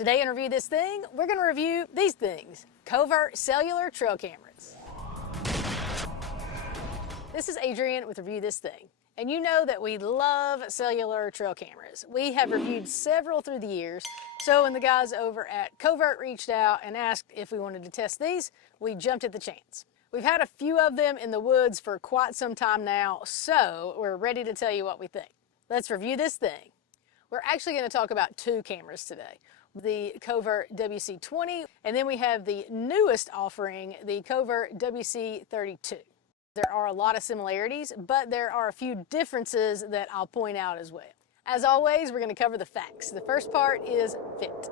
Today in Review This Thing, we're going to review these things: Covert cellular trail cameras. This is Adrienne with Review This Thing, and you know that we love cellular trail cameras. We have reviewed several through the years, so when the guys over at Covert reached out and asked if we wanted to test these, we jumped at the chance. We've had a few of them in the woods for quite some time now, so we're ready to tell you what we think. Let's review this thing. We're actually going to talk about two cameras today: the Covert WC20, and then we have the newest offering, the Covert WC32. There are a lot of similarities, but there are a few differences that I'll point out as well. As always, we're going to cover the facts. The first part is fit.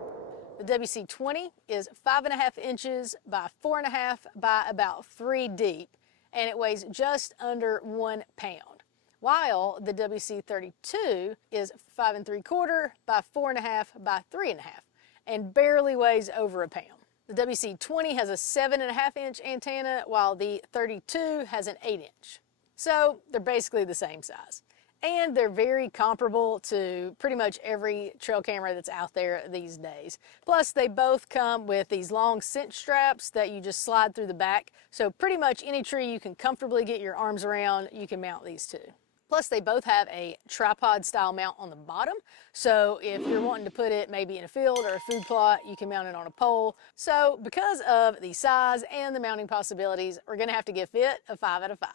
The WC20 is 5.5 inches by 4.5 by about 3 deep, and it weighs just under 1 pound. While the WC32 is 5 3/4 by 4.5 by 3.5 and barely weighs over 1 pound. The WC20 has a 7.5 inch antenna, while the 32 has an 8 inch. So they're basically the same size. And they're very comparable to pretty much every trail camera that's out there these days. Plus, they both come with these long cinch straps that you just slide through the back. So pretty much any tree you can comfortably get your arms around, you can mount these to. Plus, they both have a tripod style mount on the bottom. So if you're wanting to put it maybe in a field or a food plot, you can mount it on a pole. So because of the size and the mounting possibilities, we're gonna have to give fit a 5 out of 5.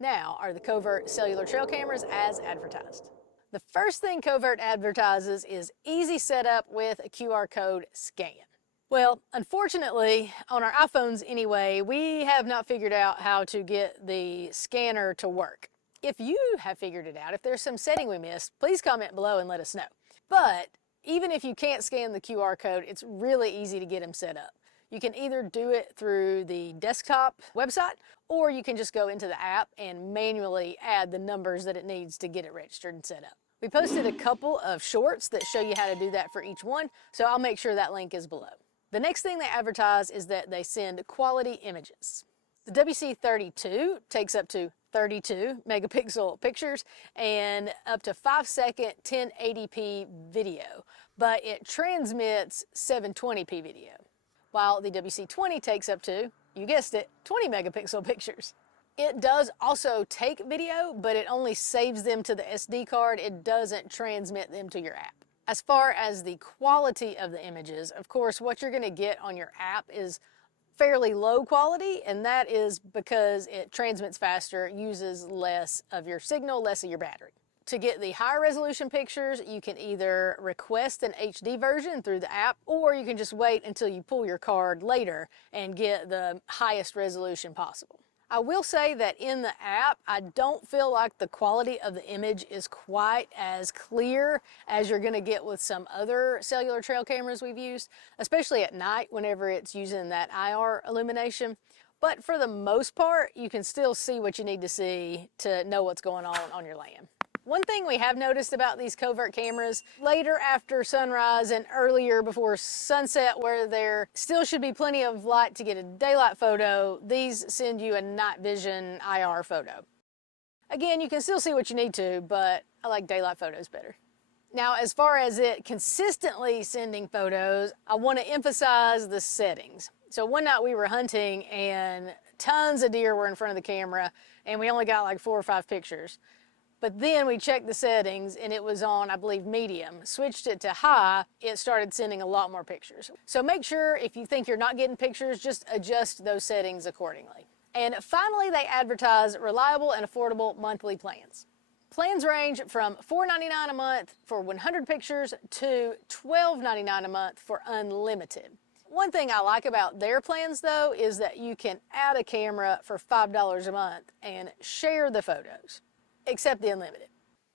Now, are the Covert cellular trail cameras as advertised? The first thing Covert advertises is easy setup with a QR code scan. Well, unfortunately, on our iPhones anyway, we have not figured out how to get the scanner to work. If you have figured it out, if there's some setting we missed, please comment below and let us know. But even if you can't scan the QR code, it's really easy to get them set up. You can either do it through the desktop website, or you can just go into the app and manually add the numbers that it needs to get it registered and set up. We posted a couple of shorts that show you how to do that for each one, so I'll make sure that link is below. The next thing they advertise is that they send quality images. The WC32 takes up to 32 megapixel pictures and up to 5-second 1080p video, but it transmits 720p video, while the WC20 takes up to, you guessed it, 20 megapixel pictures. It does also take video, but it only saves them to the SD card. It doesn't transmit them to your app. As far as the quality of the images, of course, what you're going to get on your app is fairly low quality, and that is because it transmits faster, uses less of your signal, less of your battery. To get the higher resolution pictures, you can either request an HD version through the app, or you can just wait until you pull your card later and get the highest resolution possible. I will say that in the app, I don't feel like the quality of the image is quite as clear as you're going to get with some other cellular trail cameras we've used, especially at night whenever it's using that IR illumination. But for the most part, you can still see what you need to see to know what's going on your land. One thing we have noticed about these Covert cameras, later after sunrise and earlier before sunset, where there still should be plenty of light to get a daylight photo, these send you a night vision IR photo. Again, you can still see what you need to, but I like daylight photos better. Now, as far as it consistently sending photos, I want to emphasize the settings. So one night we were hunting and tons of deer were in front of the camera, and we only got like 4 or 5 pictures. But then we checked the settings and it was on, I believe, medium. Switched it to high, it started sending a lot more pictures. So make sure if you think you're not getting pictures, just adjust those settings accordingly. And finally, they advertise reliable and affordable monthly plans. Plans range from $4.99 a month for 100 pictures to $12.99 a month for unlimited. One thing I like about their plans, though, is that you can add a camera for $5 a month and share the photos, except the unlimited.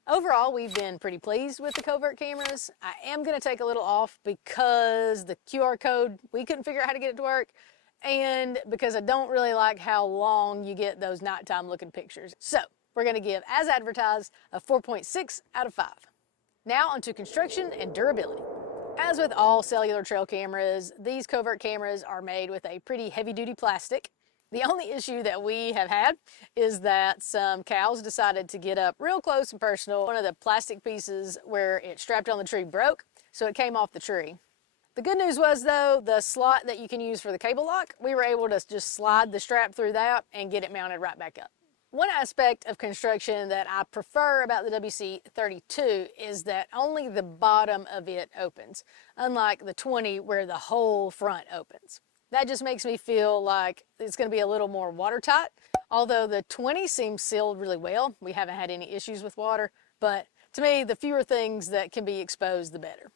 Overall, we've been pretty pleased with the Covert cameras. I am going to take a little off because the QR code, we couldn't figure out how to get it to work, and because I don't really like how long you get those nighttime looking pictures. So we're going to give, as advertised, a 4.6 out of 5. Now onto construction and durability. As with all cellular trail cameras, these Covert cameras are made with a pretty heavy-duty plastic. The only issue that we have had is that some cows decided to get up real close and personal. One of the plastic pieces where it strapped on the tree broke, so it came off the tree. The good news was though, the slot that you can use for the cable lock, we were able to just slide the strap through that and get it mounted right back up. One aspect of construction that I prefer about the WC32 is that only the bottom of it opens, unlike the 20 where the whole front opens. That just makes me feel like it's going to be a little more watertight, although the 20 seems sealed really well. We haven't had any issues with water, but to me, the fewer things that can be exposed, the better.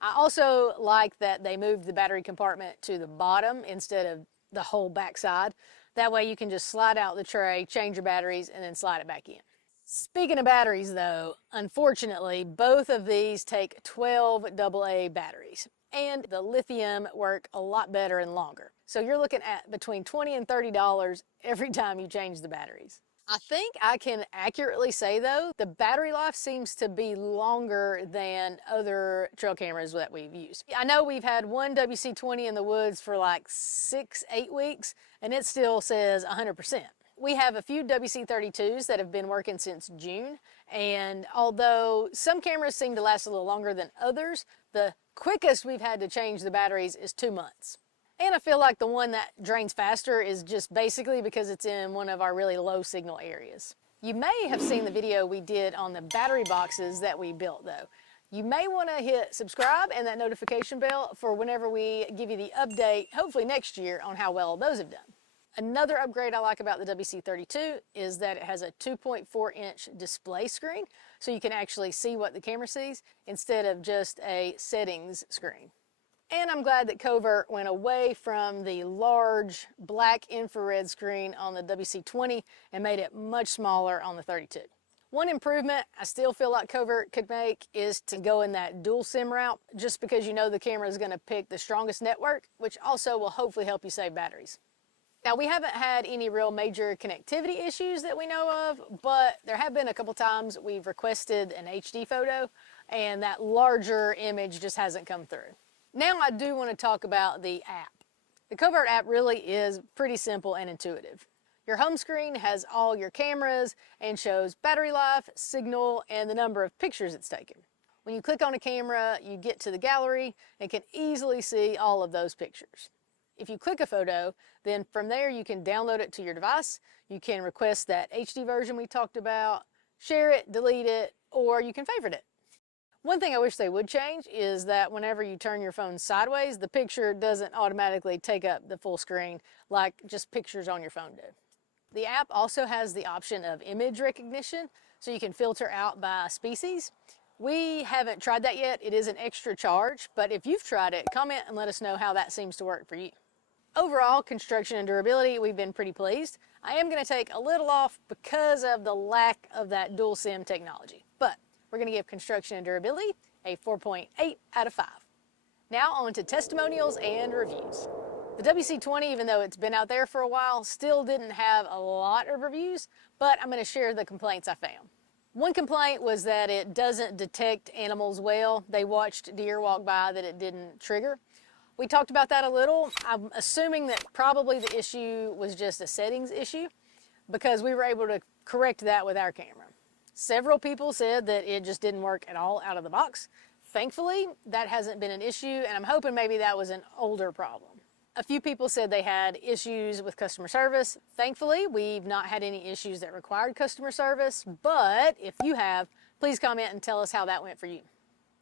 I also like that they moved the battery compartment to the bottom instead of the whole backside. That way you can just slide out the tray, change your batteries, and then slide it back in. Speaking of batteries though, unfortunately, both of these take 12 AA batteries, and the lithium work a lot better and longer. So you're looking at between $20 and $30 every time you change the batteries. I think I can accurately say though, the battery life seems to be longer than other trail cameras that we've used. I know we've had one WC20 in the woods for like 6-8 weeks and it still says 100%. We have a few WC32s that have been working since June, and although some cameras seem to last a little longer than others, the quickest we've had to change the batteries is 2 months. And I feel like the one that drains faster is just basically because it's in one of our really low signal areas. You may have seen the video we did on the battery boxes that we built though. You may want to hit subscribe and that notification bell for whenever we give you the update, hopefully next year, on how well those have done. Another upgrade I like about the WC32 is that it has a 2.4-inch display screen, so you can actually see what the camera sees instead of just a settings screen. And I'm glad that Covert went away from the large black infrared screen on the WC20 and made it much smaller on the 32. One improvement I still feel like Covert could make is to go in that dual SIM route, just because you know the camera is going to pick the strongest network, which also will hopefully help you save batteries. Now, we haven't had any real major connectivity issues that we know of, but there have been a couple times we've requested an HD photo and that larger image just hasn't come through. Now I do want to talk about the app. The Covert app really is pretty simple and intuitive. Your home screen has all your cameras and shows battery life, signal, and the number of pictures it's taken. When you click on a camera, you get to the gallery and can easily see all of those pictures. If you click a photo, then from there you can download it to your device. You can request that HD version we talked about, share it, delete it, or you can favorite it. One thing I wish they would change is that whenever you turn your phone sideways, the picture doesn't automatically take up the full screen like just pictures on your phone do. The app also has the option of image recognition, so you can filter out by species. We haven't tried that yet. It is an extra charge, but if you've tried it, comment and let us know how that seems to work for you. Overall, construction and durability, we've been pretty pleased. I am going to take a little off because of the lack of that dual SIM technology, but we're going to give construction and durability a 4.8 out of 5. Now on to testimonials and reviews. The WC20, even though it's been out there for a while, still didn't have a lot of reviews, but I'm going to share the complaints I found. One complaint was that it doesn't detect animals well. They watched deer walk by that it didn't trigger. We talked about that a little. I'm assuming that probably the issue was just a settings issue because we were able to correct that with our camera. Several people said that it just didn't work at all out of the box. Thankfully, that hasn't been an issue, and I'm hoping maybe that was an older problem. A few people said they had issues with customer service. Thankfully, we've not had any issues that required customer service, but if you have, please comment and tell us how that went for you.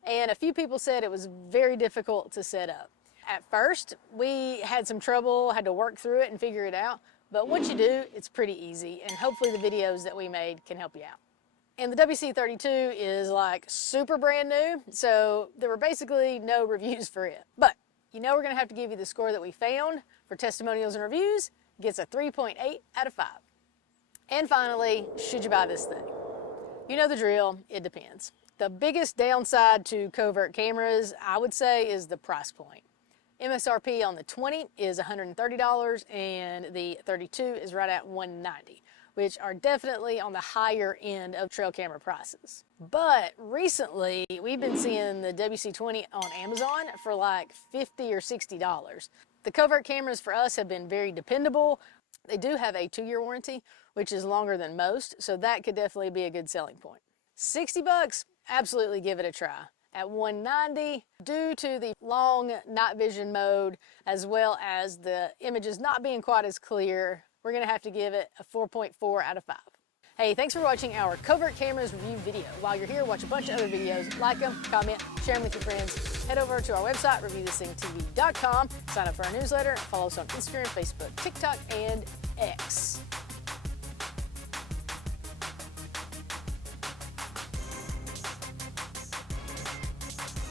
And a few people said it was very difficult to set up. At first, we had some trouble, had to work through it and figure it out, but once you do, it's pretty easy, and hopefully the videos that we made can help you out. And the WC32 is like super brand new, so there were basically no reviews for it. But you know we're going to have to give you the score that we found for testimonials and reviews. It gets a 3.8 out of 5. And finally, should you buy this thing? You know the drill, it depends. The biggest downside to Covert cameras, I would say, is the price point. MSRP on the 20 is $130 and the 32 is right at $190. Which are definitely on the higher end of trail camera prices. But recently, we've been seeing the WC20 on Amazon for like $50 or $60. The Covert cameras for us have been very dependable. They do have a 2-year warranty, which is longer than most, so that could definitely be a good selling point. $60, absolutely give it a try. at 190. Due to the long night vision mode, as well as the images not being quite as clear, we're gonna have to give it a 4.4 out of 5. Hey, thanks for watching our Covert Cameras review video. While you're here, watch a bunch of other videos. Like them, comment, share them with your friends. Head over to our website, reviewthisthingtv.com. Sign up for our newsletter. Follow us on Instagram, Facebook, TikTok, and X.